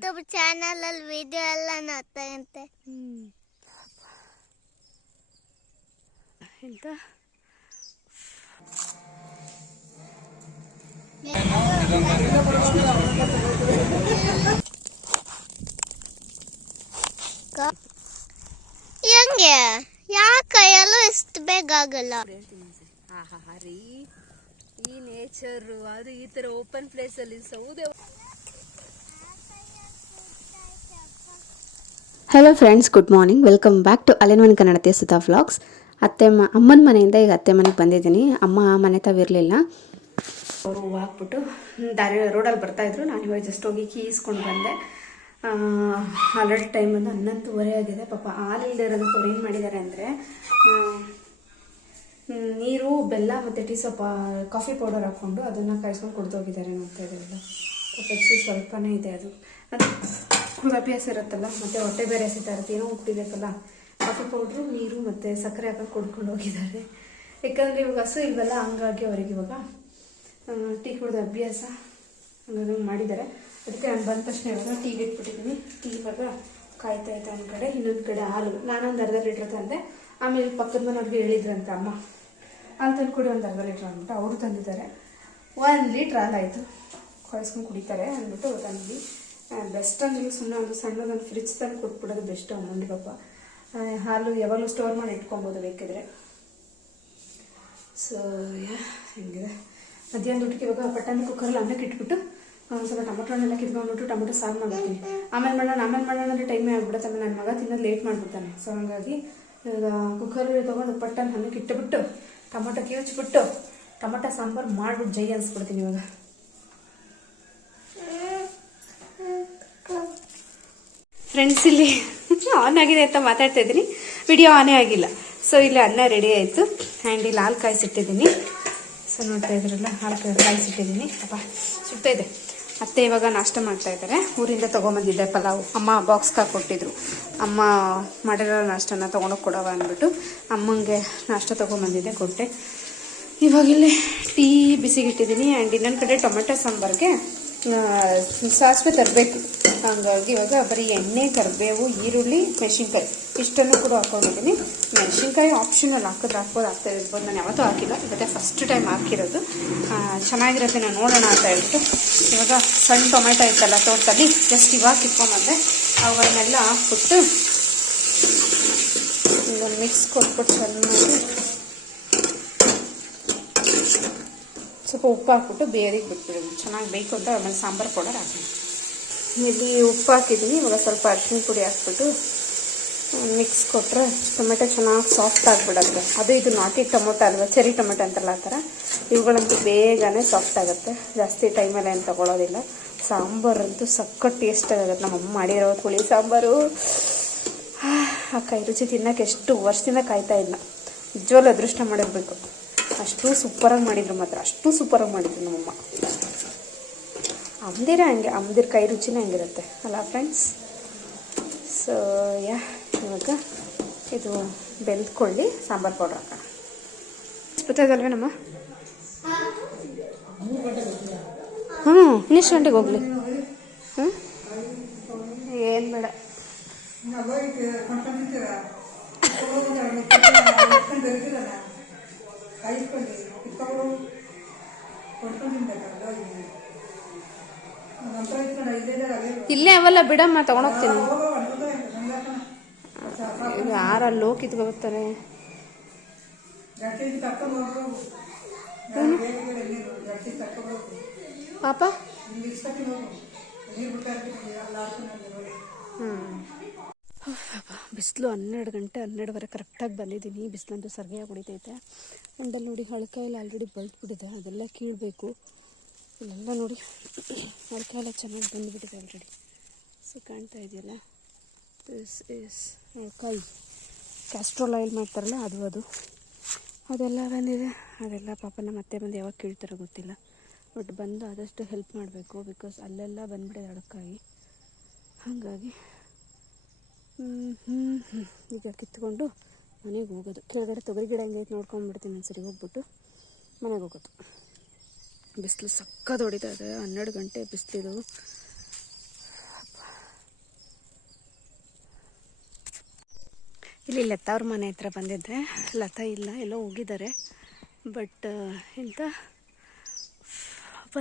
YouTube channel ಅಲ್ಲಿ video ಎಲ್ಲ ನೋಡ್ತಾರಂತೆ. ಎಂತ ಹೆಂಗೆ ಯಾಕೆ ಎಲ್ಲ ಇಷ್ಟು ಬೇಗ ಆಗಲ್ಲ? ರೀ ಈ ನೇಚರು ಅದು ಈ ತರ ಓಪನ್ ಪ್ಲೇಸ್ ಅಲ್ಲಿ ಸೌದೆ. Hello friends, good morning. Welcome back to all in one ಕನ್ನಡತೆ ಸುಧಾ ವ್ಲಾಗ್ಸ್. ಅಮ್ಮನ ಮನೆಯಿಂದ ಈಗ ಅತ್ತೆ ಮನೆಗೆ ಬಂದಿದ್ದೀನಿ. ಅಮ್ಮ ಮನೆ ತಾವಿರಲಿಲ್ಲ, ಅವರು ಹಾಕ್ಬಿಟ್ಟು ದಾರಿ ರೋಡಲ್ಲಿ ಬರ್ತಾಯಿದ್ರು. ನಾನು ಇವಾಗ ಜಸ್ಟ್ ಹೋಗಿ ಕೀ ಇಸ್ಕೊಂಡು ಬಂದೆ. ಆಲ್ರೆಡಿ ಟೈಮ್ ಬಂದು 11:30 ಆಗಿದೆ. ಪಾಪ ಹಾಲಿಲ್ಲದೆ ಇರೋದಕ್ಕೆ ಅವ್ರು ಏನು ಮಾಡಿದ್ದಾರೆ ಅಂದರೆ ನೀರು, ಬೆಲ್ಲ ಮತ್ತು ಟೀ ಸ್ವಲ್ಪ ಕಾಫಿ ಪೌಡರ್ ಹಾಕ್ಕೊಂಡು ಅದನ್ನು ಕಾಯಿಸ್ಕೊಂಡು ಕುಡ್ದೋಗಿದ್ದಾರೆ. ನೋಡ್ತಾ ಇದ್ದಾರಲ್ಲ, ಪಕ್ಷಿ ಸ್ವಲ್ಪನೇ ಇದೆ. ಅದು ಅಭ್ಯಾಸ ಇರುತ್ತಲ್ಲ, ಮತ್ತು ಹೊಟ್ಟೆ ಬೇರೆ ಹಸಿತಾ ಇರುತ್ತೆ, ಏನೋ ಉಪ್ಪಿಬೇಕಲ್ಲ. ಕಾಫಿ ಪೌಡ್ರು, ನೀರು ಮತ್ತು ಸಕ್ಕರೆ ಹಾಕೊಂಡು ಕುಡ್ಕೊಂಡು ಹೋಗಿದ್ದಾರೆ. ಯಾಕಂದರೆ ಇವಾಗ ಹಸು ಇಲ್ವಲ್ಲ, ಹಂಗಾಗಿ ಅವ್ರಿಗೆ ಇವಾಗ ಟೀ ಕುಡಿದ ಅಭ್ಯಾಸ ಹಂಗಾಗಿ ಮಾಡಿದ್ದಾರೆ. ಅದಕ್ಕೆ ನಾನು ಬಂದ ತಕ್ಷಣ ಇವಾಗ ಟೀಗೆ ಇಟ್ಬಿಟ್ಟಿದ್ದೀನಿ. ಟೀ ಇವಾಗ ಕಾಯ್ತಾ ಇದ್ದೆ ಒಂದು ಕಡೆ, ಇನ್ನೊಂದು ಕಡೆ ಹಾಲು. ನಾನೊಂದು ಅರ್ಧ ಲೀಟ್ರ್ ತಂದೆ. ಆಮೇಲೆ ಪಕ್ಕದ ಮನೆಯವ್ರಿಗೆ ಹೇಳಿದ್ರಂತೆ ಅಮ್ಮ, ಹಾಲು ತಂದು ಕುಡಿ ಒಂದು ಅರ್ಧ ಲೀಟ್ರ್ ಅಂದ್ಬಿಟ್ಟು ಅವರು ತಂದಿದ್ದಾರೆ. 1 ಲೀಟ್ರ್ ಹಾಲಾಯಿತು, ಕಾಯಿಸ್ಕೊಂಡು ಕುಡಿತಾರೆ ಅಂದ್ಬಿಟ್ಟು ತಂದ್ವಿ. ಬೆಸ್ಟ್ ಅಂದರೆ ಸುಮ್ಮನೆ ಒಂದು ಸಣ್ಣದೊಂದು ಫ್ರಿಜ್ ತಂದು ಕೊಟ್ಬಿಡೋದು ಬೆಸ್ಟ್ ಅಮ್ಮಂಗೆ. ಪಾಪ ಹಾಲು ಯಾವಾಗಲೂ ಸ್ಟೋರ್ ಮಾಡಿ ಇಟ್ಕೊಬೋದು ಬೇಕಿದ್ರೆ. ಸೊ ಹೆಂಗಿದೆ ಮಧ್ಯಾಹ್ನ ಊಟಕ್ಕೆ ಇವಾಗ ಪಟ್ಟಣ ಕುಕ್ಕರಲ್ಲಿ ಅನ್ನಕ್ಕೆ ಇಟ್ಬಿಟ್ಟು ಸ್ವಲ್ಪ ಟೊಮೊಟೊ ಹಣ್ಣೆಲ್ಲ ಕಿತ್ಕೊಂಡ್ಬಿಟ್ಟು ಟೊಮೊಟೊ ಸಾರು ಮಾಡ್ತೀನಿ. ಆಮೇಲೆ ಮಾಡೋಣ ಅಂದರೆ ಟೈಮೇ ಆಗ್ಬಿಡುತ್ತೆ. ಆಮೇಲೆ ನನ್ನ ಮಗ ತಿನ್ನೋದು ಲೇಟ್ ಮಾಡಿಬಿಡ್ತಾನೆ. ಸೊ ಹಂಗಾಗಿ ಈಗ ಕುಕ್ಕರಲ್ಲಿ ತೊಗೊಂಡು ಪಟ್ಟಣ ಅನ್ನಕ್ಕೆ ಇಟ್ಟುಬಿಟ್ಟು ಟೊಮೊಟೊ ಕಿವುಚ್ಬಿಟ್ಟು ಟೊಮೊಟೊ ಸಾಂಬಾರು ಮಾಡಿಬಿಟ್ಟು ಜೈ ಅನ್ಸ್ಬಿಡ್ತೀನಿ ಇವಾಗ. ಫ್ರೆಂಡ್ಸ್, ಇಲ್ಲಿ ಆನ್ ಆಗಿದೆ ಅಂತ ಮಾತಾಡ್ತಾ ಇದ್ದೀನಿ, ವಿಡಿಯೋ ಆನೇ ಆಗಿಲ್ಲ. ಸೊ ಇಲ್ಲಿ ಅನ್ನ ರೆಡಿ ಆಯಿತು. ಆ್ಯಂಡ್ ಇಲ್ಲಿ ಹಾಲು ಕಾಯಿಸಿಟ್ಟಿದ್ದೀನಿ. ಸೊ ನೋಡ್ತಾ ಇದ್ರಲ್ಲ, ಹಾಲು ಕಾಯಿಸಿಟ್ಟಿದ್ದೀನಿ. ಅಪ್ಪ ಸುಡ್ತಾ ಇದೆ. ಅತ್ತೆ ಇವಾಗ ನಾಷ್ಟ ಮಾಡ್ತಾ ಇದ್ದಾರೆ. ಊರಿಂದ ತೊಗೊಂಬಂದಿದ್ದೆ ಪಲಾವು. ಅಮ್ಮ ಬಾಕ್ಸ್ಗೆ ಕೊಟ್ಟಿದ್ರು. ಅಮ್ಮ ಮಾಡಿರೋ ನಾಷ್ಟನ ತೊಗೊಂಡೋಗಿ ಕೊಡವ ಅಂದ್ಬಿಟ್ಟು ಅಮ್ಮಂಗೆ ನಾಷ್ಟ ತೊಗೊಂಬಂದಿದ್ದೆ, ಕೊಟ್ಟೆ. ಇವಾಗಿಲ್ಲಿ ಟೀ ಬಿಸಿಗಿಟ್ಟಿದ್ದೀನಿ. ಆ್ಯಂಡ್ ಇನ್ನೊಂದು ಕಡೆ ಟೊಮೆಟೊ ಸಾಂಬಾರಿಗೆ ಸಾಸಿವೆ ತರಬೇಕು. ಹಾಗಾಗಿ ಇವಾಗ ಬರೀ ಎಣ್ಣೆ, ಕರಿಬೇವು, ಈರುಳ್ಳಿ, ಮೆಣಸಿನ್ಕಾಯಿ ಇಷ್ಟನ್ನು ಕೂಡ ಹಾಕೊಂಡಿದ್ದೀನಿ. ಮೆಣಸಿನ್ಕಾಯಿ ಆಪ್ಷನಲ್, ಹಾಕಿದ್ರೆ ಹಾಕ್ಬೋದು, ಆಗ್ತಾ ಇರ್ಬೋದು. ನಾನು ಯಾವತ್ತೂ ಹಾಕಿಲ್ಲ, ಇವತ್ತೇ ಫಸ್ಟ್ ಟೈಮ್ ಹಾಕಿರೋದು. ಚೆನ್ನಾಗಿರುತ್ತೆ, ನಾನು ನೋಡೋಣ ಅಂತ ಹೇಳ್ಬಿಟ್ಟು ಇವಾಗ ಸಣ್ಣ ಟೊಮೆಟೊ ಇತ್ತಲ್ಲ ತೋಟದಲ್ಲಿ, ಜಸ್ಟ್ ಇವಾಗ ಕಿತ್ಕೊಂಡ್ಬಂದೆ. ಅವುಗಳನ್ನೆಲ್ಲ ಹಾಕ್ಬಿಟ್ಟು ಒಂದು ಮಿಕ್ಸ್ ಕೊಟ್ಬಿಟ್ಟು ಚೆನ್ನಾಗಿ ಸ್ವಲ್ಪ ಉಪ್ಪು ಹಾಕ್ಬಿಟ್ಟು ಬೇರಿಗೆ ಬಿಟ್ಬಿಡೋದು. ಚೆನ್ನಾಗಿ ಬೇಕು ಅಂತ ಆಮೇಲೆ ಸಾಂಬಾರು ಪೌಡರ್ ಹಾಕಿ ಇಲ್ಲಿ ಉಪ್ಪು ಹಾಕಿದ್ದೀನಿ. ಇವಾಗ ಸ್ವಲ್ಪ ಅರಿಶಿನ ಪುಡಿ ಹಾಕ್ಬಿಟ್ಟು ಮಿಕ್ಸ್ ಕೊಟ್ಟರೆ ಟೊಮೆಟೊ ಚೆನ್ನಾಗಿ ಸಾಫ್ಟ್ ಆಗಿಬಿಡುತ್ತೆ. ಅದು ಇದು ನಾಟಿ ಟೊಮೊಟೊ ಅಲ್ವಾ, ಚೆರಿ ಟೊಮೆಟೊ ಅಂತಾರಲ್ಲ ಆ ಥರ. ಇವುಗಳಂತೂ ಬೇಗನೆ ಸಾಫ್ಟ್ ಆಗುತ್ತೆ, ಜಾಸ್ತಿ ಟೈಮೆಲ್ಲ ಏನು ತೊಗೊಳೋದಿಲ್ಲ. ಸಾಂಬಾರಂತೂ ಸಖತ್ ಟೇಸ್ಟ್ ಆಗುತ್ತೆ. ನಮ್ಮಮ್ಮ ಮಾಡಿರೋ ಹುಳಿ ಸಾಂಬಾರು ಆ ಕೈ ರುಚಿ ತಿನ್ನೋಕ್ಕೆ ಎಷ್ಟು ವರ್ಷದಿಂದ ಕಾಯ್ತಾ ಇಲ್ಲ. ನಿಜವಾಗ್ಲೂ ಅದೃಷ್ಟ ಮಾಡಿರಬೇಕು. ಅಷ್ಟು ಸೂಪರಾಗಿ ಮಾಡಿದ್ರು, ಮಾತ್ರ ಅಷ್ಟು ಸೂಪರಾಗಿ ಮಾಡಿದ್ರು ನಮ್ಮಮ್ಮ. ಅಮ್ದಿರ ಹಂಗೆ, ಅಮ್ದಿರ ಕೈ ರುಚಿನೇ ಹಂಗಿರುತ್ತೆ ಅಲ್ಲ ಫ್ರೆಂಡ್ಸ್. ಸೊ ಇವಾಗ ಇದು ಬೆಂದ್ಕೊಳ್ಳಿ, ಸಾಂಬಾರು ಪೌಡ್ರ್ ಹಾಕೋಣ. ಗೊತ್ತಾಯ್ತಲ್ವೇ ನಮ್ಮ? ಇನ್ನೆಷ್ಟು ಗಂಟೆಗೆ ಹೋಗ್ಲಿ? ಏನು ಬೇಡ. ಇಲ್ಲೇ ಅವೆಲ್ಲ ಬಿಡಮ್ಮ, ತಗೊಂಡೋಗ್ತೀನಿ. ಯಾರಲ್ಲಿ ಹೋಗಿ ಕಿತ್ಕೊಬರ್ತಾರೆ? ಪಾಪ ಬಿಸಿಲು 12 ಗಂಟೆ 12:30 ಕರೆಕ್ಟಾಗಿ ಬಂದಿದ್ದೀನಿ. ಬಿಸಿಲಂತೂ ಸರಿಯಾಗಿ ಹೊಡಿತೈತೆ. ಅಂಡಲ್ಲಿ ನೋಡಿ ಹಳಕಾಯಿಲ್ಲ ಆಲ್ರೆಡಿ ಬಲ್ಟ್ಬಿಟ್ಟಿದೆ, ಅದೆಲ್ಲ ಕೀಳಬೇಕು. ಇಲ್ಲೆಲ್ಲ ನೋಡಿ ಹಳಕಾಯಿಲ್ಲ ಚೆನ್ನಾಗಿ ಬಂದುಬಿಟ್ಟಿದೆ ಆಲ್ರೆಡಿ. ಸೊ ಕಾಣ್ತಾ ಇದೆಯಲ್ಲ, ದಿಸ್ ಈಸ್ ಹಳಕಾಯಿ. ಕ್ಯಾಸ್ಟ್ರೋಲ್ ಆಯಿಲ್ ಮಾಡ್ತಾರಲ್ಲ ಅದು ಅದೆಲ್ಲ ಬಂದಿದೆ. ಅದೆಲ್ಲ ಪಾಪ ನಮ್ಮ ಅತ್ತೆ ಬಂದು ಯಾವಾಗ ಕೀಳ್ತಾರೋ ಗೊತ್ತಿಲ್ಲ. ಬಟ್ ಬಂದು ಆದಷ್ಟು ಹೆಲ್ಪ್ ಮಾಡಬೇಕು, ಬಿಕಾಸ್ ಅಲ್ಲೆಲ್ಲ ಬಂದುಬಿಟ್ಟಿದೆ ಹಳಕಾಯಿ. ಹಾಗಾಗಿ ಈಗ ಕಿತ್ಕೊಂಡು ಮನೆಗೆ ಹೋಗೋದು. ಕೆಳಗಡೆ ತೊಗರಿ ಗಿಡ ಹೆಂಗೈತೆ ನೋಡ್ಕೊಂಡ್ಬಿಡ್ತೀನಿ ಒಂದ್ಸರಿ, ಹೋಗ್ಬಿಟ್ಟು ಮನೆಗೆ ಹೋಗೋದು. ಬಿಸಿಲು ಸಕ್ಕತ್ತು ಹೊಡಿತಾ ಇದೆ. 12 ಗಂಟೆ ಬಿಸಿಲಿದು. ಇಲ್ಲಿ ಲತಾ ಅವ್ರ ಮನೆ ಹತ್ರ ಬಂದಿದ್ದೆ. ಲತಾ ಇಲ್ಲ, ಎಲ್ಲೋ ಹೋಗಿದ್ದಾರೆ. ಬಟ್ ಎಂತ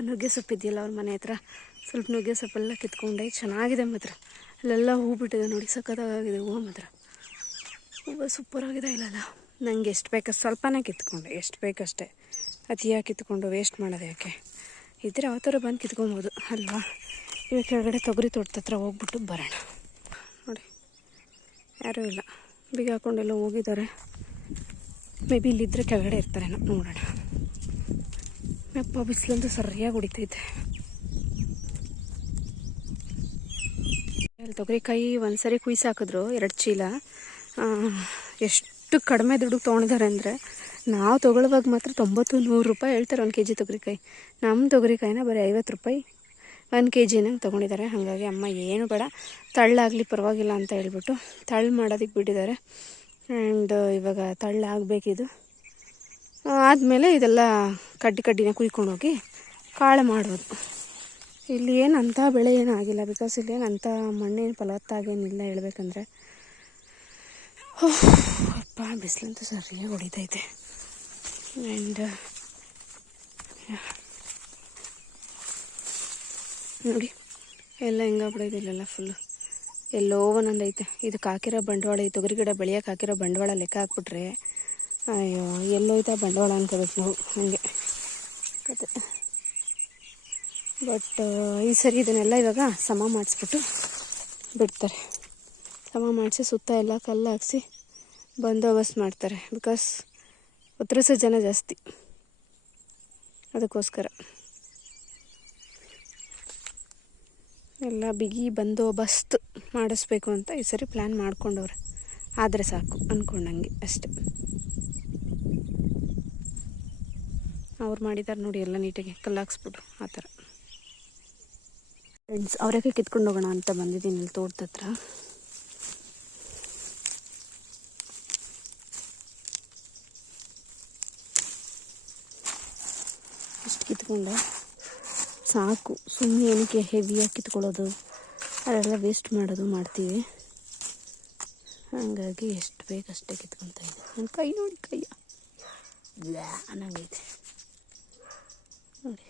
ನುಗ್ಗೆ ಸೊಪ್ಪಿದೆಯಲ್ಲ ಅವ್ರ ಮನೆ ಹತ್ರ, ಸ್ವಲ್ಪ ನುಗ್ಗೆ ಸೊಪ್ಪೆಲ್ಲ ಕಿತ್ಕೊಂಡೆ. ಚೆನ್ನಾಗಿದೆ ಮಾತ್ರ, ಅಲ್ಲೆಲ್ಲ ಹೂ ಬಿಟ್ಟಿದೆ ನೋಡಿ, ಸಖತ್ತಾಗಿದೆ ಹೂವು ಮಾತ್ರ. ಹೂವು ಸೂಪರಾಗಿದೆ ಇಲ್ಲಲ್ಲ. ನನಗೆ ಎಷ್ಟು ಬೇಕಷ್ಟು ಸ್ವಲ್ಪನೇ ಕಿತ್ಕೊಂಡೆ, ಎಷ್ಟು ಬೇಕಷ್ಟೇ. ಅತಿಯಾಗಿ ಕಿತ್ಕೊಂಡು ವೇಸ್ಟ್ ಮಾಡೋದು ಯಾಕೆ? ಇದ್ರೆ ಯಾವ ಥರ ಬಂದು ಕಿತ್ಕೊಬೋದು ಅಲ್ವಾ? ಇವಾಗ ಕೆಳಗಡೆ ತೊಗರಿ ತೋಟದ ಹತ್ರ ಹೋಗ್ಬಿಟ್ಟು ಬರೋಣ. ನೋಡಿ ಯಾರೂ ಇಲ್ಲ, ಬೀಗ ಹಾಕ್ಕೊಂಡೆಲ್ಲ ಹೋಗಿದ್ದಾರೆ. ಮೇ ಬಿ ಇಲ್ಲಿದ್ದರೆ ಕೆಳಗಡೆ ಇರ್ತಾರೆ, ನೋಡೋಣ. ಅಪ್ಪ ಬಿಸಿಲಂತೂ ಸರಿಯಾಗಿ ಹೊಡಿತೈತೆ. ಅಲ್ಲಿ ತೊಗರಿಕಾಯಿ ಒಂದು ಸರಿ ಕುಯ್ಸಾಕಿದ್ರು 2 ಚೀಲ. ಎಷ್ಟು ಕಡಿಮೆ ದುಡ್ಡು ತೊಗೊಂಡಿದ್ದಾರೆ ಅಂದರೆ, ನಾವು ತೊಗೊಳ್ಳುವಾಗ ಮಾತ್ರ 90-100 ರೂಪಾಯಿ ಹೇಳ್ತಾರೆ 1 kg ತೊಗರಿಕಾಯಿ. ನಮ್ಮ ತೊಗರಿಕಾಯಿನ ಬರೀ 50 ರೂಪಾಯಿ 1 kg ನಂಗೆ ತೊಗೊಂಡಿದ್ದಾರೆ. ಹಾಗಾಗಿ ಅಮ್ಮ ಏನು ಬೇಡ, ತಳ್ಳಾಗಲಿ ಪರವಾಗಿಲ್ಲ ಅಂತ ಹೇಳ್ಬಿಟ್ಟು ತಳ್ಳು ಮಾಡೋದಕ್ಕೆ ಬಿಟ್ಟಿದ್ದಾರೆ. ಆ್ಯಂಡ್ ಇವಾಗ ತಳ್ಳಾಗಬೇಕಿದು. ಆದಮೇಲೆ ಇದೆಲ್ಲ ಕಡ್ಡಿನ ಕುಯ್ಕೊಂಡೋಗಿ ಕಾಳು ಮಾಡೋದು. ಇಲ್ಲಿ ಏನು ಅಂಥ ಬೆಳೆ ಏನೂ ಆಗಿಲ್ಲ, ಬಿಕಾಸ್ ಇಲ್ಲಿ ಏನು ಅಂಥ ಮಣ್ಣೇನು ಫಲವತ್ತಾಗೇನಿಲ್ಲ ಹೇಳ್ಬೇಕಂದ್ರೆ. ಅಪ್ಪ ಬಿಸಿಲಂತೂ ಸರಿಯಾಗಿ ಹೊಡಿತೈತೆ. ಆ್ಯಂಡ್ ನೋಡಿ ಎಲ್ಲ ಹೆಂಗಾಗ್ಬಿಡೋದಿಲ್ಲ, ಫುಲ್ಲು ಎಲ್ಲೋ ಒಂದೊಂದೈತೆ. ಇದಕ್ಕೆ ಹಾಕಿರೋ ಬಂಡವಾಳ, ಈ ತೊಗರಿ ಗಿಡ ಬೆಳೆಯೋಕೆ ಹಾಕಿರೋ ಬಂಡವಾಳ ಲೆಕ್ಕ ಹಾಕ್ಬಿಟ್ರೆ ಅಯ್ಯೋ ಎಲ್ಲೋಯ್ತಾ ಬಂಡವಾಳ ಅನ್ಕೋಬೇಕು ನಾವು, ಹಾಗೆ ಕತೆ. ಬಟ್ ಈ ಸರಿ ಇದನ್ನೆಲ್ಲ ಇವಾಗ ಸಮ ಮಾಡಿಸ್ಬಿಟ್ಟು ಬಿಡ್ತಾರೆ. ಸಮ ಮಾಡಿಸಿ ಸುತ್ತ ಎಲ್ಲ ಕಲ್ಲು ಹಾಕ್ಸಿ ಬಂದೋಬಸ್ತ್ ಮಾಡ್ತಾರೆ. ಬಿಕಾಸ್ ಉತ್ತರಿಸೋ ಜನ ಜಾಸ್ತಿ, ಅದಕ್ಕೋಸ್ಕರ ಎಲ್ಲ ಬಿಗಿ ಬಂದೋಬಸ್ತ್ ಮಾಡಿಸ್ಬೇಕು ಅಂತ ಈ ಸರಿ ಪ್ಲ್ಯಾನ್ ಮಾಡ್ಕೊಂಡವ್ರೆ. ಆದರೆ ಸಾಕು ಅಂದ್ಕೊಂಡಂಗೆ ಅಷ್ಟೆ. ಅವ್ರು ಮಾಡಿದ್ದಾರೆ ನೋಡಿ ಎಲ್ಲ ನೀಟಾಗಿ ಕಲ್ಲು ಹಾಕ್ಸ್ಬಿಟ್ಟು ಆ ಥರ. ಫ್ರೆಂಡ್ಸ್, ಅವರೇಕೆ ಕಿತ್ಕೊಂಡು ಹೋಗೋಣ ಅಂತ ಬಂದಿದ್ದೀನಿ ಇಲ್ಲಿ ತೋಟದ ಹತ್ರ. ಇಷ್ಟು ಕಿತ್ಕೊಂಡೆ ಸಾಕು. ಸುಮ್ಮನೆ ಏನಕ್ಕೆ ಹೆವಿಯಾಗಿ ಕಿತ್ಕೊಳ್ಳೋದು, ಅದೆಲ್ಲ ವೇಸ್ಟ್ ಮಾಡೋದು ಮಾಡ್ತೀವಿ. ಹಾಗಾಗಿ ಎಷ್ಟು ಬೇಕಷ್ಟೇ ಕಿತ್ಕೊತಾ ಇದೆ. ನನ್ನ ಕೈ ನೋಡಿ, ಕೈಯ ಅನ್ನಂಗೈತೆ ನೋಡಿ.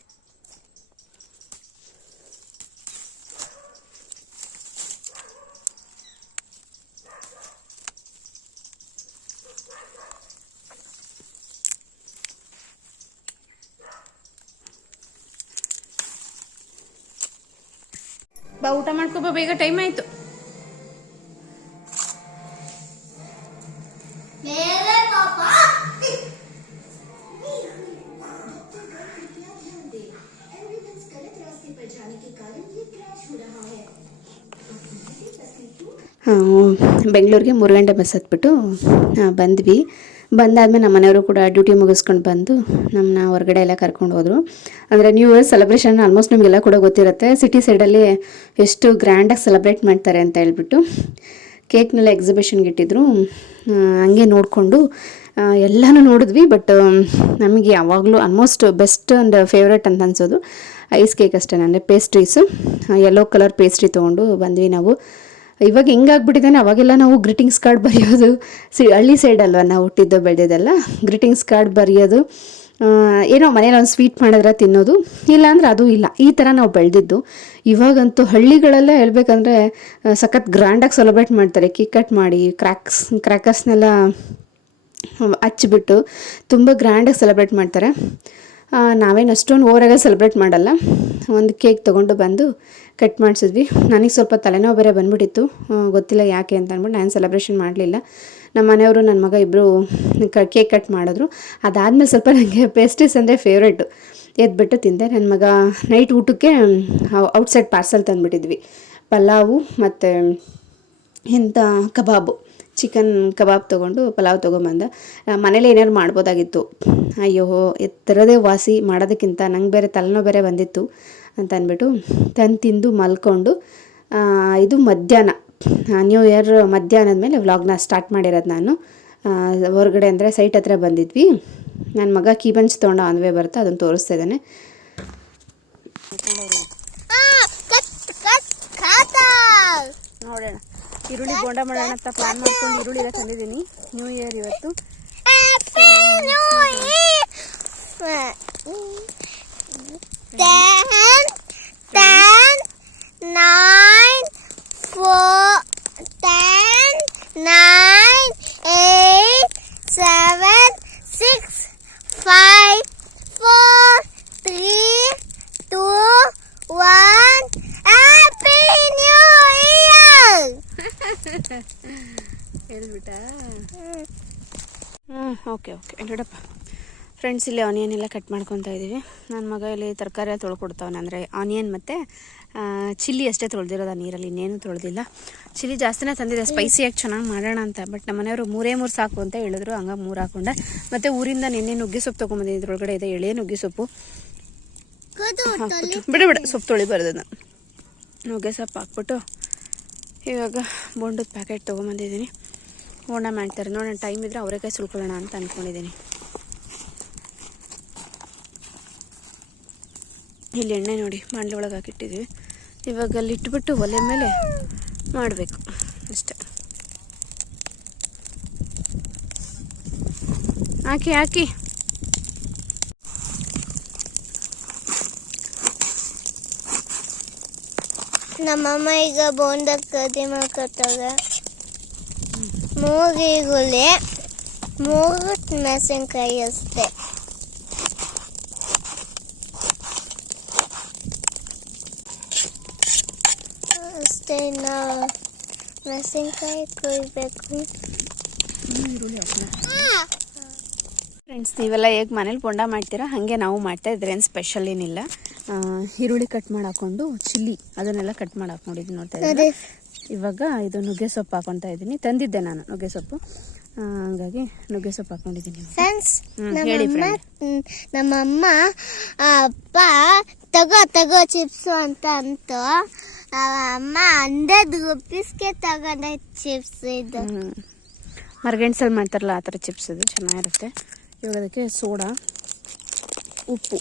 ಬಾ ಊಟ ಮಾಡ್ಕೊಬಾ, ಬೇಗ ಟೈಮ್ ಆಯ್ತು. ಬೆಂಗಳೂರಿಗೆ 3 ಗಂಟೆ ಬಸ್ ಹತ್ಬಿಟ್ಟು ಬಂದ್ವಿ. ಬಂದಾದ್ಮೇಲೆ ನಮ್ಮ ಮನೆಯವರು ಕೂಡ ಡ್ಯೂಟಿ ಮುಗಿಸ್ಕೊಂಡು ಬಂದು ನಮ್ಮನ್ನ ಹೊರಗಡೆ ಎಲ್ಲ ಕರ್ಕೊಂಡು ಹೋದರು. ಅಂದರೆ ನ್ಯೂ ಇಯರ್ ಸೆಲೆಬ್ರೇಷನ್ ಆಲ್ಮೋಸ್ಟ್ ನಿಮಗೆಲ್ಲ ಕೂಡ ಗೊತ್ತಿರುತ್ತೆ, ಸಿಟಿ ಸೈಡಲ್ಲಿ ಎಷ್ಟು ಗ್ರ್ಯಾಂಡಾಗಿ ಸೆಲೆಬ್ರೇಟ್ ಮಾಡ್ತಾರೆ ಅಂತ ಹೇಳ್ಬಿಟ್ಟು ಕೇಕ್ನೆಲ್ಲ ಎಕ್ಸಿಬಿಷನ್ಗೆ ಇಟ್ಟಿದ್ರು. ಹಂಗೆ ನೋಡಿಕೊಂಡು ಎಲ್ಲನೂ ನೋಡಿದ್ವಿ. ಬಟ್ ನಮಗೆ ಯಾವಾಗಲೂ ಆಲ್ಮೋಸ್ಟ್ ಬೆಸ್ಟ್ ಆ್ಯಂಡ್ ಫೇವ್ರೇಟ್ ಅಂತ ಅನ್ಸೋದು ಐಸ್ ಕೇಕ್ ಅಷ್ಟೇ. ಅಂದರೆ ಪೇಸ್ಟ್ರೀಸು ಯೆಲ್ಲೋ ಕಲರ್ ಪೇಸ್ಟ್ರಿ ತೊಗೊಂಡು ಬಂದ್ವಿ ನಾವು. ಇವಾಗ ಹೆಂಗಾಗ್ಬಿಟ್ಟಿದ್ದಾನೆ, ಅವಾಗೆಲ್ಲ ನಾವು ಗ್ರೀಟಿಂಗ್ಸ್ ಕಾರ್ಡ್ ಬರೆಯೋದು, ಹಳ್ಳಿ ಸೈಡ್ ಅಲ್ವ ನಾವು ಹುಟ್ಟಿದ್ದು ಬೆಳೆಯೋದೆಲ್ಲ, ಗ್ರೀಟಿಂಗ್ಸ್ ಕಾರ್ಡ್ ಬರೆಯೋದು, ಏನೋ ಮನೇಲಿ ಒಂದು ಸ್ವೀಟ್ ಮಾಡಿದ್ರೆ ತಿನ್ನೋದು, ಇಲ್ಲಾಂದ್ರೆ ಅದು ಇಲ್ಲ, ಈ ಥರ ನಾವು ಬೆಳೆದಿದ್ದು. ಇವಾಗಂತೂ ಹಳ್ಳಿಗಳಲ್ಲೇ ಹೇಳ್ಬೇಕಂದ್ರೆ ಸಖತ್ ಗ್ರ್ಯಾಂಡಾಗಿ ಸೆಲೆಬ್ರೇಟ್ ಮಾಡ್ತಾರೆ. ಕೇಕ್ ಕಟ್ ಮಾಡಿ ಕ್ರ್ಯಾಕರ್ಸ್ನೆಲ್ಲ ಹಚ್ಚಿಬಿಟ್ಟು ತುಂಬ ಗ್ರ್ಯಾಂಡಾಗಿ ಸೆಲೆಬ್ರೇಟ್ ಮಾಡ್ತಾರೆ. ನಾವೇನು ಅಷ್ಟೊಂದು ಓವರಾಗಿ ಸೆಲೆಬ್ರೇಟ್ ಮಾಡಲ್ಲ. ಒಂದು ಕೇಕ್ ತೊಗೊಂಡು ಬಂದು ಕಟ್ ಮಾಡಿಸಿದ್ವಿ. ನನಗೆ ಸ್ವಲ್ಪ ತಲೆನೋವು ಬೇರೆ ಬಂದುಬಿಟ್ಟಿತ್ತು, ಗೊತ್ತಿಲ್ಲ ಯಾಕೆ ಅಂತ ಅಂದ್ಬಿಟ್ಟು ನಾನು ಸೆಲೆಬ್ರೇಷನ್ ಮಾಡಲಿಲ್ಲ. ನಮ್ಮ ಮನೆಯವರು ನನ್ನ ಮಗ ಇಬ್ಬರು ಕೇಕ್ ಕಟ್ ಮಾಡಿದ್ರು. ಅದಾದಮೇಲೆ ಸ್ವಲ್ಪ ನನಗೆ ಪೇಸ್ಟ್ರೀಸ್ ಅಂದರೆ ಫೇವ್ರೇಟು, ಎದ್ಬಿಟ್ಟು ತಿಂದೆ. ನನ್ನ ಮಗ ನೈಟ್ ಊಟಕ್ಕೆ ಔಟ್ಸೈಡ್ ಪಾರ್ಸಲ್ ತಂದುಬಿಟ್ಟಿದ್ವಿ, ಪಲಾವು ಮತ್ತು ಇಂಥ ಕಬಾಬು, ಚಿಕನ್ ಕಬಾಬ್ ತೊಗೊಂಡು ಪಲಾವ್ ತೊಗೊಂಬಂದ. ಮನೇಲಿ ಏನಾದ್ರು ಮಾಡ್ಬೋದಾಗಿತ್ತು, ಅಯ್ಯೋ ಎತ್ತರದೇ ವಾಸಿ ಮಾಡೋದಕ್ಕಿಂತ ನಂಗೆ ಬೇರೆ ತಲೆನೋವು ಬೇರೆ ಬಂದಿತ್ತು ಅಂತ ಅಂದ್ಬಿಟ್ಟು ತಿಂದು ಮಲ್ಕೊಂಡು ಇದು ಮಧ್ಯಾಹ್ನ ನ್ಯೂ ಇಯರ್ ಮಧ್ಯಾಹ್ನದ ಮೇಲೆ ವ್ಲಾಗ್ನ ಸ್ಟಾರ್ಟ್ ಮಾಡಿರೋದು ನಾನು. ಹೊರಗಡೆ ಅಂದರೆ ಸೈಟ್ ಹತ್ರ ಬಂದಿದ್ವಿ. ನನ್ನ ಮಗ ಕೀ ಬಂಚ್ ತೊಗೊಂಡು ಆನ್ವೇ ಬರ್ತಾ ಅದನ್ನು ತೋರಿಸ್ತಾ ಇದ್ದಾನೆ. ನೋಡೋಣ ಈರುಳ್ಳಿ ಬೋಂಡ ಮಾಡೋಣ ಅಂತ ಪ್ಲಾನ್ ಮಾಡ್ಕೊಂಡು ಈರುಳ್ಳಿ ಎಲ್ಲ ತಂದಿದ್ದೀನಿ. ನ್ಯೂ ಇಯರ್ ಇವತ್ತು. Happy New Year. 10, 9, 8, 7, 6, 5, 4, 3, 2, 1. Happy New Year. ಹೇಳ್ಬಿಟ್ಟ. Okay ನೋಡಪ್ಪ ಫ್ರೆಂಡ್ಸ್, ಇಲ್ಲಿ ಆನಿಯನ್ ಎಲ್ಲ ಕಟ್ ಮಾಡ್ಕೊತಾ ಇದ್ದೀವಿ. ನನ್ನ ಮಗ ಇಲ್ಲಿ ತರಕಾರಿ ಎಲ್ಲ ತೊಳ್ಕೊಡ್ತಾವನೆ. ಅಂದರೆ ಆನಿಯನ್ ಮತ್ತು ಚಿಲ್ಲಿ ಅಷ್ಟೇ ತೊಳೆದಿರೋದು ಆ ನೀರಲ್ಲಿ, ಇನ್ನೇನು ತೊಳೆದಿಲ್ಲ. ಚಿಲ್ಲಿ ಜಾಸ್ತಿನೇ ತಂದಿದೆ ಸ್ಪೈಸಿಯಾಗಿ ಚೆನ್ನಾಗಿ ಮಾಡೋಣ ಅಂತ. ಬಟ್ ನಮ್ಮ ಮನೆಯವರು 3 ಸಾಕು ಅಂತ ಹೇಳಿದ್ರು. ಹಂಗೆ 3 ಹಾಕೊಂಡೆ. ಮತ್ತು ಊರಿಂದ ನಿನ್ನೆ ನುಗ್ಗೆ ಸೊಪ್ಪು ತೊಗೊಂಬಂದಿದ್ದು. ಇದ್ರೊಳಗಡೆ ಇದೆ ಎಳೆ ನುಗ್ಗೆ ಸೊಪ್ಪು. ಬಿಡ ಸೊಪ್ಪು ತೊಳಿಬಾರ್ದು. ನಾನು ನುಗ್ಗೆ ಸೊಪ್ಪು ಹಾಕ್ಬಿಟ್ಟು ಇವಾಗ ಬೋಂಡದ ಪ್ಯಾಕೆಟ್ ತೊಗೊಂಬಂದಿದ್ದೀನಿ. ಬೋಂಡ ಮಾಡ್ತಾರೆ ನೋಡೋಣ. ಟೈಮ್ ಇದ್ದರೆ ಅವರೆಕಾಯಿ ಸುಳ್ಕೊಳ್ಳೋಣ ಅಂತ ಅಂದ್ಕೊಂಡಿದ್ದೀನಿ. ಇಲ್ಲಿ ಎಣ್ಣೆ ನೋಡಿ ಬಾಣಲೆ ಒಳಗೆ ಹಾಕಿಟ್ಟಿದ್ದೀವಿ. ಇವಾಗ ಅಲ್ಲಿ ಇಟ್ಬಿಟ್ಟು ಒಲೆ ಮೇಲೆ ಮಾಡಬೇಕು ಅಷ್ಟೆ. ಹಾಕಿ ನಮ್ಮಮ್ಮ ಈಗ ಬೋಂಡ ಕದಿ ಮಾಡ್ಕೊತಾವೆ. 3 ಈರುಳ್ಳಿ, 3 ಮೆಣಸಿನ್ಕಾಯಿ ಅಷ್ಟೇ. ಇನ್ನು ಮೆಣಸಿನ್ಕಾಯಿ ಕೊಯ್ಬೇಕು. ಫ್ರೆಂಡ್ಸ್, ನೀವೆಲ್ಲ ಹೇಗೆ ಮನೇಲಿ ಬೋಂಡ ಮಾಡ್ತೀರಾ ಹಾಗೆ ನಾವು ಮಾಡ್ತಾ ಇದ್ರೆ ಏನು ಸ್ಪೆಷಲ್ ಏನಿಲ್ಲ. ಈರುಳ್ಳಿ ಕಟ್ ಮಾಡಿ ಹಾಕೊಂಡು ಚಿಲ್ಲಿ ಅದನ್ನೆಲ್ಲ ಕಟ್ ಮಾಡಿ ಹಾಕೊಂಡಿದ್ದೀನಿ. ನೋಡ್ತಾ ಇದ್ದೀನಿ. ಇವಾಗ ಇದು ನುಗ್ಗೆ ಸೊಪ್ಪು ಹಾಕೊತಾ ಇದ್ದೀನಿ. ತಂದಿದ್ದೆ ನಾನು ನುಗ್ಗೆ ಸೊಪ್ಪು, ಹಾಗಾಗಿ ನುಗ್ಗೆ ಸೊಪ್ಪು ಹಾಕೊಂಡಿದ್ದೀನಿ. ಫ್ರೆಂಡ್ಸ್, ಹೇಳಿ ನಮ್ಮಮ್ಮ ಅಪ್ಪ ತಗೋ ಚಿಪ್ಸು ಅಂತ ಅಮ್ಮ 100 ರೂಪೀಸ್ಗೆ ತಗೊಂಡೆ ಚಿಪ್ಸ್. ಇದು ಮರಗೆಣ್ಸಲ್ಲಿ ಮಾಡ್ತಾರಲ್ಲ ಆ ಥರ ಚಿಪ್ಸ್. ಇದು ಚೆನ್ನಾಗಿರುತ್ತೆ. ಇವಾಗ ಅದಕ್ಕೆ ಸೋಡಾ, ಉಪ್ಪು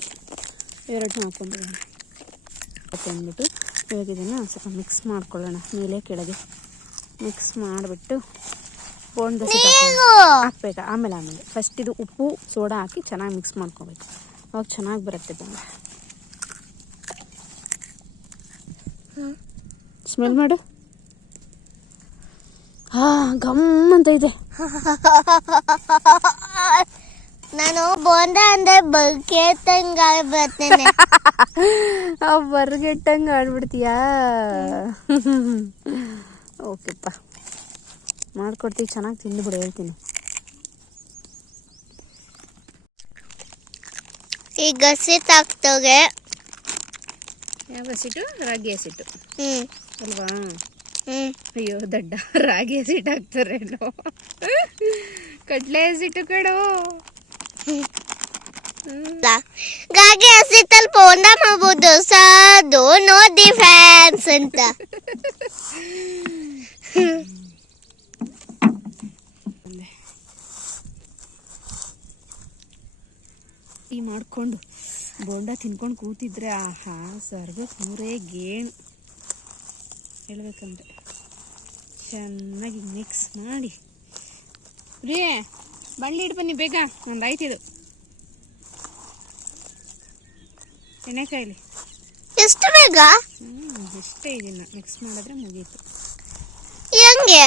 ಎರಡನ್ನೂ ಹಾಕ್ಕೊಂಡಿದ್ದೀನಿ. ಅಂದ್ಬಿಟ್ಟು ಇವಾಗ ಇದನ್ನು ಸ್ವಲ್ಪ ಮಿಕ್ಸ್ ಮಾಡ್ಕೊಳ್ಳೋಣ. ಮೇಲೆ ಕೆಳಗೆ ಮಿಕ್ಸ್ ಮಾಡಿಬಿಟ್ಟು ಬೋಂಡ ಹಾಕ್ಬೇಕು. ಆಮೇಲೆ ಫಸ್ಟ್ ಇದು ಉಪ್ಪು ಸೋಡಾ ಹಾಕಿ ಚೆನ್ನಾಗಿ ಮಿಕ್ಸ್ ಮಾಡ್ಕೋಬೇಕು. ಅವಾಗ ಚೆನ್ನಾಗಿ ಬರುತ್ತೆ ಬೋಂಡ. ಸ್ಮೆಲ್ ಮಾಡು. ಗಮ್ ಅಂತ ಇದೆ. ನಾನು ಬೋಂಡ ಅಂದ್ರೆ ಬರ್ಗೆಟ್ಟಂಗ ಬರ್ತೇನೆ. ಬರ್ಗೆಟ್ಟಂಗ ಆಡ್ಬಿಡ್ತೀಯಾ? ಓಕೆಪ್ಪ, ಮಾಡ್ಕೊಡ್ತೀವಿ. ಚೆನ್ನಾಗಿ ತಿಂದುಬಿಡು, ಹೇಳ್ತೀನಿ. ಈಗ ಹಸಿಟ್ಟು ಹಾಕ್ತವ್ರೆ. ಯಾವ ಹಸಿಟ್ಟು? ರಾಗಿ ಹಸಿಟ್ಟು ಅಲ್ವಾ? ಅಯ್ಯೋ ದಡ್ಡ, ರಾಗಿ ಹಸಿಟ್ಟು ಹಾಕ್ತಾರೇನೋ. ಕಡ್ಲೆ ಹಸಿಟ್ಟು ಕಡೋ. ರಾಗಿ ಹಸಿಟ್ಟಲ್ಲಿ ಬೋಂಡ ಮಾಡ್ಬೋದು. ಸಾದು ನೋ ಡಿಫೆನ್ಸ್ ಅಂತ. ಟೀ ಮಾಡಿಕೊಂಡು ಬೋಂಡ ತಿನ್ಕೊಂಡು ಕೂತಿದ್ರೆ ಆಹಾ ಸರ್ಗಕ್ಕೆ 3 ಗೇಣು ಹೇಳ್ಬೇಕಂದ್ರೆ. ಚೆನ್ನಾಗಿ ಮಿಕ್ಸ್ ಮಾಡಿ ರೀ ಬಳ್ಳಿ ಇಟ್ಟು ಬನ್ನಿ ಬೇಗ. ಒಂದಾಯ್ತಿದು ಎಣ್ಣೆಕಾಯಿಲಿ. ಎಷ್ಟು ಬೇಗ? ಎಷ್ಟೇ ಇದನ್ನ ಮಿಕ್ಸ್ ಮಾಡಿದ್ರೆ ಮುಗೀತು. ಹೆಂಗೆ?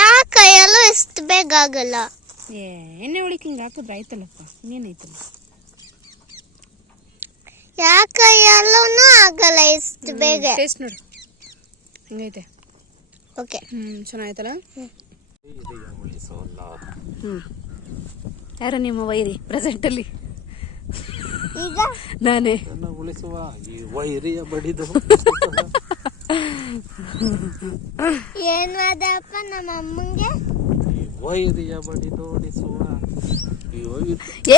ಯಾಕೆ ಎಲ್ಲ ಎಷ್ಟು ಬೇಗ ಆಗಲ್ಲ? ಎಣ್ಣೆ ಒಳಗೆ ಹಿಂಗೆ ಹಾಕಿದ್ರೆ ಆಯ್ತಲ್ಲಪ್ಪ, ಇನ್ನೇನಾಯ್ತಲ್ಲ. ಯಾಕೆ ಎಲ್ಲನೂ ಆಗಲ್ಲ ಎಷ್ಟು ಬೇಗ? ಟೇಸ್ಟ್ ನೋಡು ಹಿಂಗೈತೆ. ಓಕೆ, ಚೆನ್ನಾಯ್ತಲ್ಲ. ಯಾರು ನಿಮ್ಮ ವೈರಿ ಪ್ರೆಸೆಂಟಲ್ಲಿ? ಈಗ ನಾನೇ ಉಳಿಸುವ ಈ ವೈರಿಯ ಬಡಿದು. ಏನ್ ಮಾಡ್ದಪ್ಪ ನಮ್ಮ ಅಮ್ಮಂಗೆ? ವೈರಿಯ ಬಡಿದೋಡಿಸುವ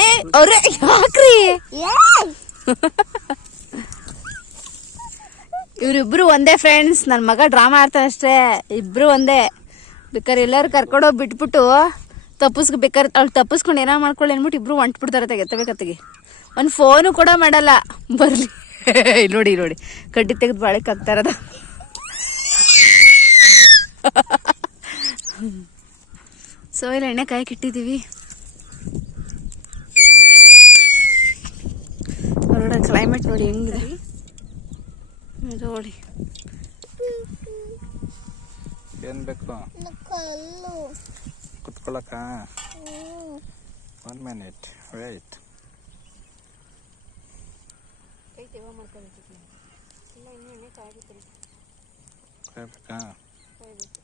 ಏ ಅವ್ರೆ ಯಾಕ್ರಿ? ಇವ್ರಿಬ್ರು ಒಂದೇ ಫ್ರೆಂಡ್ಸ್. ನನ್ನ ಮಗ ಡ್ರಾಮಾ ಆಡ್ತಾನೆ ಅಷ್ಟೇ. ಇಬ್ರು ಒಂದೇ. ಬೇಕಾದ್ರೆ ಎಲ್ಲರೂ ಕರ್ಕೊಂಡೋಗಿ ಬಿಟ್ಬಿಟ್ಟು ಬೇಕಾದ್ರೆ ಅವ್ಳು ತಪ್ಪಿಸ್ಕೊಂಡು ಏನೋ ಮಾಡ್ಕೊಳ್ಳಿ ಅಂದ್ಬಿಟ್ಟು ಇಬ್ರು ಹೊಂಟ್ಬಿಡ್ತಾರೆ ತೆಗೆತಬೇಕತ್ತಿಗೆ. ಒಂದು ಫೋನು ಕೂಡ ಮಾಡಲ್ಲ. ಬರ್ಲಿ ನೋಡಿ ಕಡ್ಡಿ ತೆಗೆದು ಬಾಳೆಕ್ ಹಾಕ್ತಾರದ. ಸೊ ಇಲ್ಲಿ ಎಣ್ಣೆ ಕಾಯಕ್ಕೆ ಇಟ್ಟಿದ್ದೀವಿ. ಹೊರಗಡೆ ಕ್ಲೈಮೇಟ್ ನೋಡಿ ಹೆಂಗಿದೆ ನೋಡಿ. ಏನ್ ಬೇಕು ಕಲ್ಲು. ಕುತ್ಕೊಳಕ? 1 minute ವೇಟ್. ಕೈ ತೇವ ಮಾಡ್ಕೊಳ್ಳಿ ಇಲ್ಲ, ಇನ್ನೂ ಎಣ್ಣೆ ಕಾಯಬೇಕು. ಕಾಯ್ಬೇಕಾ? ಕಾಯಬೇಕು.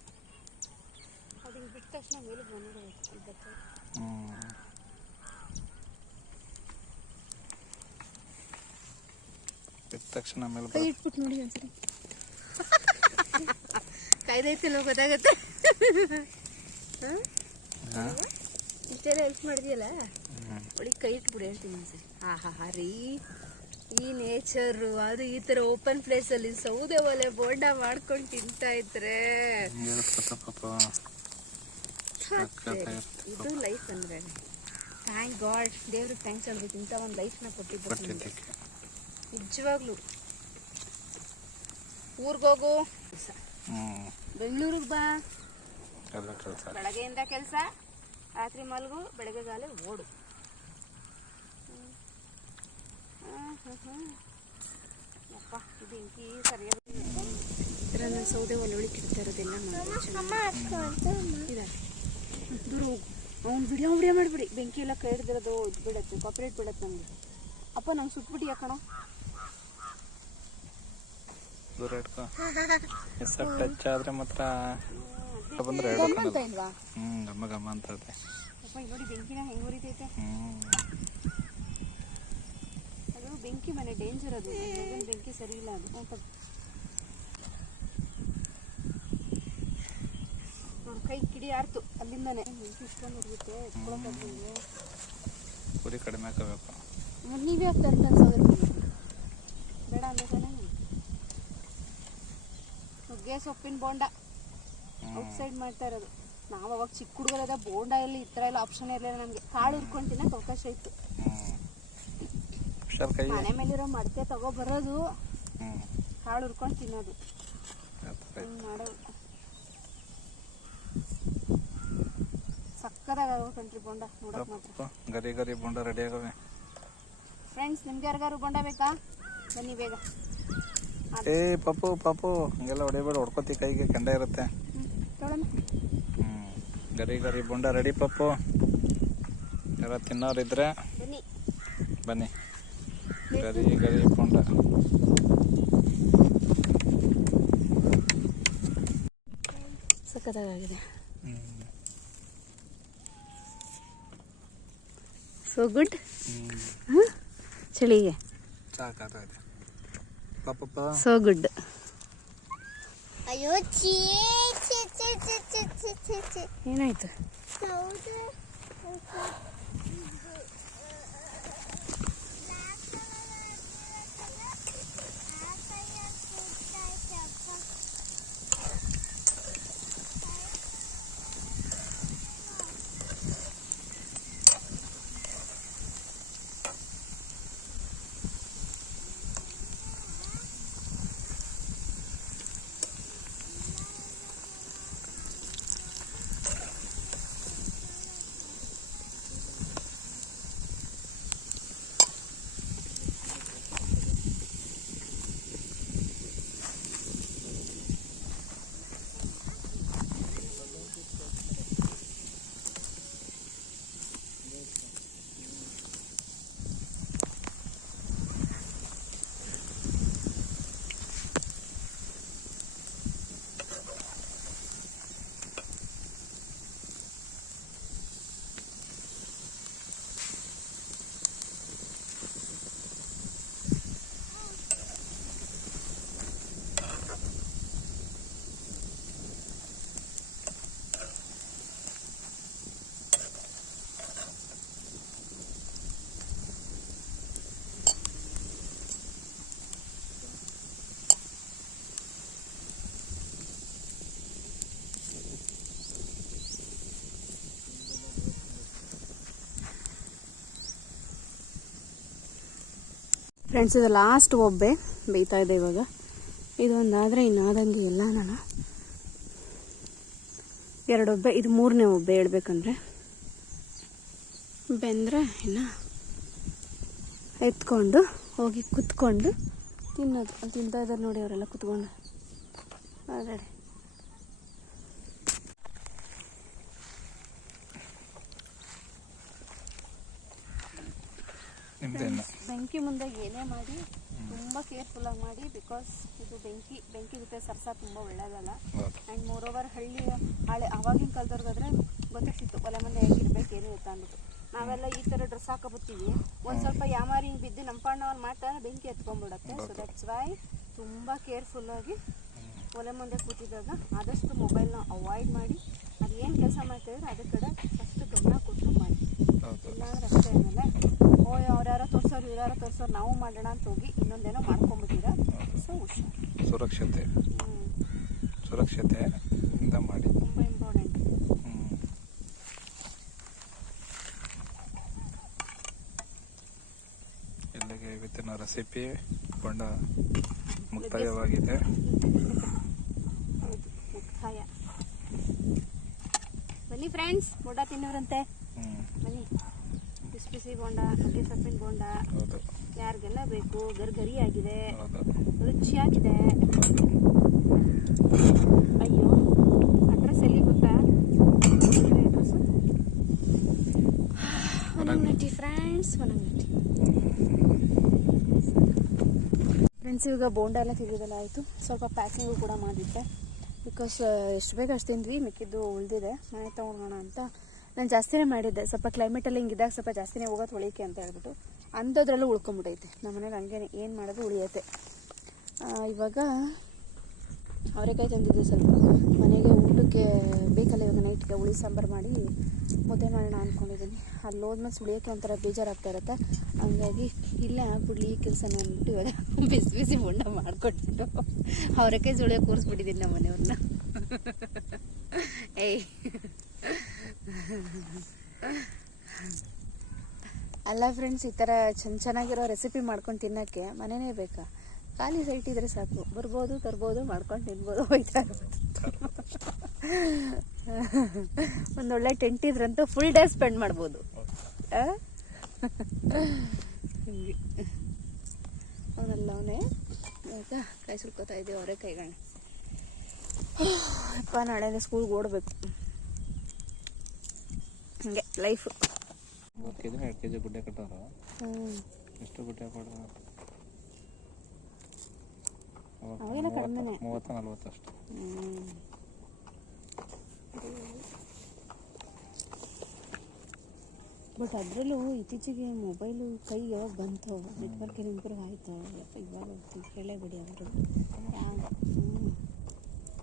ಅದು ಹಿಂಗೆ ಬಿಟ್ಟ ತಕ್ಷಣ ಮೇಲೆ ಬಂದಿರಬೇಕು. ಬಿಟ್ಟ ತಕ್ಷಣ ಮೇಲೆ ಕೈ ಇಟ್ಬಿಟ್ಟು ನೋಡಿ ಒಂದ್ಸರಿ. ಕಾಯ್ದೈತಿಲ್ಲ ಗೊತ್ತಾಗತ್ತೆ. ಇಷ್ಟೆಲ್ಲ ಹೆಲ್ಪ್ ಮಾಡಿದ್ಯಲ್ಲ, ಒಳಗೆ ಕೈ ಇಟ್ಬಿಡು ಹೇಳ್ತೀನಿ ಒಂದ್ಸರಿ. ಹಾ ರೀ, ಈ ನೇಚರು ಅದು ಈ ತರ ಓಪನ್ ಪ್ಲೇಸ್ ಅಲ್ಲಿ ಸೌದೆ ಒಲೆ ಬೋಂಡ ಮಾಡ್ಕೊಂಡು ತಿಂತಾ ಇದ್ರೆ ಇದು ಲೈಫ್ ಅಂದ್ರೆ. ಥ್ಯಾಂಕ್ ಗಾಡ್, ದೇವ್ರಿಗೆ ಥ್ಯಾಂಕ್ಸ್ ಹೇಳ್ಬೇಕು ಇಂಥ ಒಂದು ಲೈಫ್ನ ಕೊಟ್ಟಿದ್ದಕ್ಕೆ. ನಿಜವಾಗ್ಲು ಊರ್ಗೋಗು, ಬೆಂಗಳೂರಿಗೆ ಬಾ, ಬೆಳಗ್ಗೆಯಿಂದ ಕೆಲಸ, ರಾತ್ರಿ ಮಲಗು, ಬೆಳಗ್ಗೆಗಾಲೆ ಓಡು. ಅಪ್ಪ ಇದು ಬೆಂಕಿ ಸರಿಯಾಗಿ ಇದರ ಸೌದೆ ಒಳಗೆ ಇಡ್ತಾ ಇರೋದೆಲ್ಲ ಇದೆ. ದೂರ ಹೋಗು, ಅವ್ನು ವಿಡಿಯೋ ಮಾಡಿಬಿಡಿ. ಬೆಂಕಿ ಎಲ್ಲ ಕೈ ಹಿಡ್ದಿರೋದು ಇದು ಬಿಡತ್ತೆ, ಕಾಪರೇಟ್ ಬಿಡತ್ತೆ ನಮಗೆ. ಅಪ್ಪ ನಂಗೆ ಸುಟ್ಬಿಟ್ಟು ಯಾಕಣ ದೂರ ಇಟ್ಕೊ. ಟಚ್ ಆದ್ರೆ ಮಾತ್ರ ಬಂದ್ರೆ ಅಂತ ಇಲ್ವಾ? ಗಮ್ಮ ಗಮ್ಮ ಅಂತದೆ. ಅಪ್ಪ ನೋಡಿ ಬೆಂಕಿನ ಹೆಂಗ್ ಉರಿತೈತೆ. ಅದು ಬೆಂಕಿ ಮನೆ ಡೇಂಜರ್. ಅದು ಬೆಂಕಿ ಸರಿ ಇಲ್ಲ. ಅದು ನೋಡಿ ಕೈ ಕಿಡಿ ಆರ್ತು ಅಲ್ಲಿಂದಾನೆ. ಬೆಂಕಿ ಇಷ್ಟೊಂದು ಉರಿಯುತ್ತೆ, ಎತ್ಕೊಳಕ್ಕೆ ಉರಿ ಕಡಿಮೆ ಹಾಕಬೇಕು. ನೀವೇ ಹೋಗ್ತಾರೆ ಅನ್ಸೋದ್ರೆ ಬೇಡ ಅಂದ್ರೆ ನುಗ್ಗೆ ಸೊಪ್ಪಿನ ಬೋಂಡ ಔಟ್ ಸೈಡ್ ಮಾಡ್ತಾ ಇರೋದು. ನಾವು ಅವಾಗ ಚಿಕ್ಕ ಹುಡುಗರದ ಬೋಂಡ ಎಲ್ಲಿ ಈ ಥರ ಎಲ್ಲ ಆಪ್ಷನ್ ಇರಲಿಲ್ಲ ನಮಗೆ. ಕಾಳು ಹುರ್ಕೊಂಡು ತಿನ್ನಕ್ಕೆ ಅವಕಾಶ ಇತ್ತು. ಮನೆ ಮೇಲಿರೋ ಮಡಕೆ ತಗೋ ಬರೋದು, ಕಾಳು ಹುರ್ಕೊಂಡು ತಿನ್ನೋದು ಮಾಡೋದು. ಸಕ್ಕದಾಗವ ಕಂಟ್ರಿ ಬೋಂಡ ನೋಡಕ್ ಮಾತ್ರ. ಗರಿ ಗರಿ ಬೋಂಡ ರೆಡಿ ಆಗವೆ ಫ್ರೆಂಡ್ಸ್. ನಿಮ್ಗೆ ಯಾರಿಗಾರು ಬೋಂಡ ಬೇಕಾ? ಬನ್ನಿ ಬೇಗ. ಏ ಪಪ್ಪು ಪಪ್ಪು ಹಂಗೆಲ್ಲ ಹೊಡಿಬೇಡ, ಹೊಡ್ಕೋತಿ ಕೈಗೆ ಕೆಂಡ ಇರುತ್ತೆ. ಗರಿ ಗರಿ ಬೋಂಡ ರೆಡಿ ಪಪ್ಪು. ಯಾರ ತಿನ್ನೋರಿದ್ರೆ ಬನ್ನಿ ಬನ್ನಿ. ಗರಿ ಗರಿ ಬೋಂಡ ಸಕ್ಕತ್ತಾಗಿದೆ. So good. ಚಳಿಗೆ ಸಾಕಾಗಿದೆ. So good. ಅಯ್ಯೋ ಚೀ ಚೀ ಚೀ ಚೀ ಚೀ ಚೀ ಚೀ ಚೀ. ಏನಾಯ್ತು? ಸೌದೆ ಫ್ರೆಂಡ್ಸ್, ಇದು ಲಾಸ್ಟ್ ಒಬ್ಬೆ ಬೇಯ್ತಾ ಇದೆ ಇವಾಗ. ಇದೊಂದಾದರೆ ಇನ್ನಾದಂಗೆ ಎಲ್ಲ ನಾನು 2 ಒಬ್ಬೆ, ಇದು 3ನೇ ಒಬ್ಬೆ ಹೇಳ್ಬೇಕಂದ್ರೆ. ಬೆಂದರೆ ಇನ್ನು ಎತ್ಕೊಂಡು ಹೋಗಿ ಕುತ್ಕೊಂಡು ತಿನ್ನೋದು. ಅಲ್ಲಿ ತಿಂತಾ ಇದ್ದಾರೆ ನೋಡಿ ಅವರೆಲ್ಲ ಕುತ್ಕೊಂಡು. ಆಲ್ರೆಡಿ ಬೆಂಕಿ ಮುಂದೆ ಏನೇ ಮಾಡಿ ತುಂಬ ಕೇರ್ಫುಲ್ಲಾಗಿ ಮಾಡಿ, ಬಿಕಾಸ್ ಇದು ಬೆಂಕಿ ಜೊತೆ ಸರ್ಸ ತುಂಬ ಒಳ್ಳೆಯದಲ್ಲ. ಆ್ಯಂಡ್ ಮೋರೋವರ್ ಆವಾಗಿನ ಕಾಲದವ್ರಿಗಾದ್ರೆ ಗೊತ್ತಿರ್ತಿತ್ತು ಒಲೆ ಮುಂದೆ ಹೇಗಿರ್ಬೇಕು ಏನು ಇರುತ್ತೆ ಅಂದ್ಬಿಟ್ಟು. ನಾವೆಲ್ಲ ಈ ಥರ ಡ್ರೆಸ್ ಹಾಕೋಬತ್ತೀವಿ, ಒಂದು ಸ್ವಲ್ಪ ಯಾಮಾರಿ ಹಿಂಗೆ ಬಿದ್ದು ನಮ್ಮ ಪಾಂಡವಲ್ಲಿ ಮಾಡ್ತಾರೆ ಬೆಂಕಿ ಎತ್ಕೊಂಡ್ಬಿಡತ್ತೆ. ಸೊ ದಟ್ಸ್ ವೈ ತುಂಬ ಕೇರ್ಫುಲ್ಲಾಗಿ ಒಲೆ ಮುಂದೆ ಕೂತಿದ್ದಾಗ ಆದಷ್ಟು ಮೊಬೈಲ್ನ ಅವಾಯ್ಡ್ ಮಾಡಿ, ಅದು ಏನು ಕೆಲಸ ಮಾಡ್ತಿದ್ರೆ ಅದ್ರ ಕಡೆ ಫಸ್ಟ್ ಗಮನ ಕೊಟ್ಟು ಮಾಡಿ. ಇಲ್ಲಾಂದ್ರೆ ಅಷ್ಟೇ ಆಮೇಲೆ ಅವ್ರ್ಯಾರೋ ತೋರಿಸೋರು ಇವ್ರ್ಯಾರೋ ತೋರಿಸೋರು ನಾವು ಮಾಡೋಣ ಅಂತ ಹೋಗಿ ಇನ್ನೊಂದೇನೋ ಮಾಡ್ಕೊಂಬಿಟ್ಟಿರ. ಸೊ ಸುರಕ್ಷತೆಯಿಂದ ಮಾಡಿ, ತುಂಬ ಇಂಪಾರ್ಟೆಂಟ್. ಇಲ್ಲಿಗೆ ಇವತ್ತಿನ ರೆಸಿಪಿ ಕೊಂಡ ಮುಕ್ತಾಯವಾಗಿದೆ. ಮುಕ್ತಾಯ. ಬನ್ನಿ ಫ್ರೆಂಡ್ಸ್, ಬೋಂಡ ತಿನ್ನೋರಂತೆ. ಬನ್ನಿ, ಬಿಸಿ ಬಿಸಿ ಬೋಂಡ, ನುಗ್ಗೆ ಸೊಪ್ಪಿನ ಬೋಂಡ ಯಾರಿಗೆಲ್ಲ ಬೇಕು. ಗರಿಯಾಗಿದೆ, ರುಚಿಯಾಗಿದೆ. ಅಯ್ಯೋ, ಅಡ್ರೆಸ್ ಎಲ್ಲಿ ಗೊತ್ತಾ? Address Onanganatti friends, Onanganatti. Friends, ಇವಾಗ ಬೋಂಡ ಎಲ್ಲ ತಿಂದಿದ್ದೆಲ್ಲ ಆಯಿತು. ಸ್ವಲ್ಪ ಪ್ಯಾಕಿಂಗು ಕೂಡ ಮಾಡಿದ್ದೆ, ಬಿಕಾಸ್ ಎಷ್ಟು ಬೇಗ ಅಷ್ಟು ತಿಂದ್ವಿ, ಮಿಕ್ಕಿದ್ದು ಉಳಿದಿದೆ ಮನೆ ತೊಗೊಳೋಣ ಅಂತ. ನಾನು ಜಾಸ್ತಿನೇ ಮಾಡಿದ್ದೆ, ಸ್ವಲ್ಪ ಕ್ಲೈಮೇಟಲ್ಲಿ ಹಿಂಗಿದ್ದಾಗ ಸ್ವಲ್ಪ ಜಾಸ್ತಿನೇ ಹೋಗೋದು ಹೊಳಿಕೆ ಅಂತ ಹೇಳ್ಬಿಟ್ಟು. ಅಂಥದ್ರಲ್ಲೂ ಉಳ್ಕೊಂಬಿಟ್ಟೈತೆ ನಮ್ಮ ಮನೇಲಿ. ಹಂಗೆ ಏನು ಮಾಡೋದು ಉಳಿಯತ್ತೆ. ಇವಾಗ ಅವರೆಕಾಯಿ ತಂದಿದ್ದೆ ಸ್ವಲ್ಪ ಮನೆಗೆ ಊಟಕ್ಕೆ ಬೇಕಲ್ಲ. ಇವಾಗ ನೈಟ್ಗೆ ಹುಳಿ ಸಾಂಬಾರು ಮಾಡಿ ಮುದ್ದೆ ಮಾಡೋಣ ಅಂದ್ಕೊಂಡಿದ್ದೀನಿ. ಅಲ್ಲಿ ಹೋದ್ಮೇಲೆ ಸುಳಿಯೋಕ್ಕೆ ಒಂಥರ ಬೇಜಾರಾಗ್ತಾ ಇರುತ್ತೆ. ಹಂಗಾಗಿ ಇಲ್ಲೇ ಆಗ್ಬಿಡ್ಲಿ ಈ ಕೆಲಸನ ಅಂದ್ಬಿಟ್ಟು ಇವಾಗ ಬಿಸಿ ಬಿಸಿ ಬೋಂಡ ಮಾಡಿಕೊಟ್ಬಿಟ್ಟು ಅವರೆಕಾಯಿ ಸುಳಿಯೋಕೆ ಕೂರಿಸ್ಬಿಟ್ಟಿದ್ದೀನಿ ನಮ್ಮ ಮನೆಯವ್ರನ್ನ. ಏಯ್ ಅಲ್ಲ ಫ್ರೆಂಡ್ಸ್, ಈ ಥರ ಚೆನ್ನಾಗಿರೋ ರೆಸಿಪಿ ಮಾಡ್ಕೊಂಡು ತಿನ್ನೋಕ್ಕೆ ಮನೆಯೇ ಬೇಕಾ? ಖಾಲಿ ಸೈಟ್ ಇದ್ರೆ ಸಾಕು, ಬರ್ಬೋದು ತರ್ಬೋದು, ಮಾಡ್ಕೊಂಡು ತಿನ್ಬೋದು, ಹೋಯ್ತಾ ಒಂದೊಳ್ಳೆ ಟೆಂಟ್ ಇದ್ರಂತೂ ಫುಲ್ ಡೇ ಸ್ಪೆಂಡ್ ಮಾಡ್ಬೋದು. ಹಿಂಗೆ ಅವನೇ ಆಯಿತಾ. ಕಾಯಿ ಸುಲ್ಕೋತಾ ಇದ್ದೀವಿ ಅವರೆಕಾಯಿಗಳನ್ನ. ಅಪ್ಪ ನಾಳೆ ಸ್ಕೂಲ್ಗೆ ಓಡಬೇಕು. ಹಂಗೆ ಲೈಫು. 2 kg ಗುಡ್ಡೆ ಕಟ್ಟೋರು. ಎಷ್ಟು ಗುಡ್ಡೆ ಕೊಡೋದು? ಅವಾಗೆಲ್ಲ ಕಡಿಮೆನೆ, 30-40 ಅಷ್ಟು. ಬಟ್ ಅದರಲ್ಲೂ ಇತ್ತೀಚೆಗೆ ಮೊಬೈಲು ಕೈ ಯಾವಾಗ ಬಂತು, ನೆಟ್ವರ್ಕ್ ಏನು ಇಂಪ್ರೂವ್ ಆಯಿತು. ಇವಾಗ ಕೇಳೇಬೇಡಿ ಅವರು.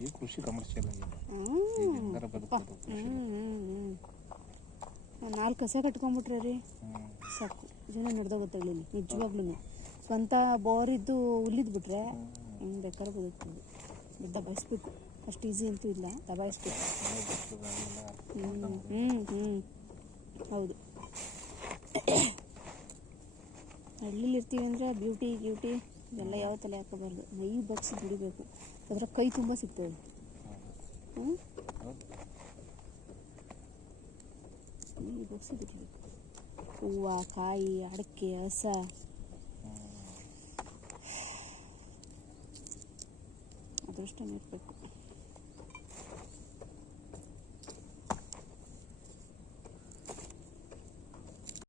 ಈ ಕೃಷಿ ಕಮರ್ಷಿಯಲ್ ಆಗಿದೆ. 4 ಕಸ ಕಟ್ಕೊಂಡ್ಬಿಟ್ರೆ ರೀ ಸಾಕು, ಜನ ನಡೆದೋಗುತ್ತೆ ಹಳ್ಳಿಲಿ ನಿಜವಾಗ್ಲೂ. ಸ್ವಂತ ಬೋರಿದ್ದು ಹುಲ್ಲಿದ್ಬಿಟ್ರೆ ಹೆಂಗೆ ಬೇಕಾದ್ರೂ ಬದುಕ್ಬೋದು. ದಬಾಯಿಸ್ಬೇಕು, ಅಷ್ಟು ಈಸಿ ಅಂತೂ ಇಲ್ಲ, ದಬಾಯಿಸ್ಬೇಕು. ಹೌದು. ಹಳ್ಳಿಲಿ ಇರ್ತೀವಿ ಅಂದರೆ ಬ್ಯೂಟಿ ಇದೆಲ್ಲ ಯಾವ ತಲೆ ಹಾಕೋಬಾರ್ದು. ಮೈ ಬಗ್ಸಿ ದುಡಿಬೇಕು, ಅದರ ಕೈ ತುಂಬ ಸಿಗ್ತದೆ. ಮೈ ಬಗ್ಸಿ ದುಡಿಬೇಕು. ಹೂವು, ಕಾಯಿ, ಅಡಿಕೆ, ಹಸ, ಅದೃಷ್ಟನೇ ಇರಬೇಕು.